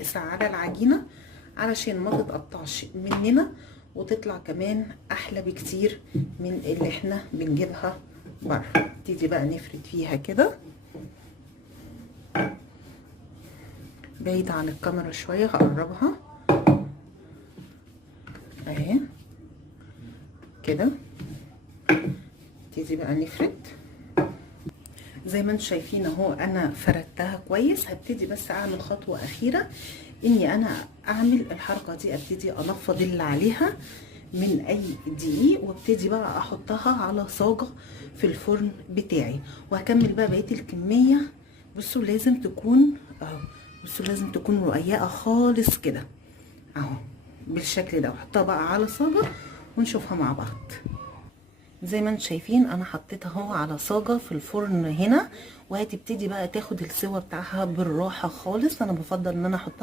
هنقسى على العجينه علشان ما تتقطعش مننا، وتطلع كمان احلى بكتير من اللي احنا بنجيبها بره. نبتدي بقى نفرد فيها كده بعيد عن الكاميرا شويه، هقربها اهي كده. نبتدي بقى نفرد زي ما انتم شايفين اهو. انا فردتها كويس. هبتدي بس اعمل خطوه اخيره، اني انا اعمل الحركه دي، ابتدي انفض اللي عليها من اي دقيق، وابتدي بقى احطها على صاجه في الفرن بتاعي، وهكمل بقى بقيه الكميه. بصوا لازم تكون اهو، بصوا لازم تكون رقيقه خالص كده اهو بالشكل ده، واحطها بقى على صاجه ونشوفها مع بعض. زي ما انتم شايفين انا حطيتها اهو على صاجه في الفرن هنا، وهتبتدي بقى تاخد السوا بتاعها بالراحه خالص. انا بفضل ان انا احطها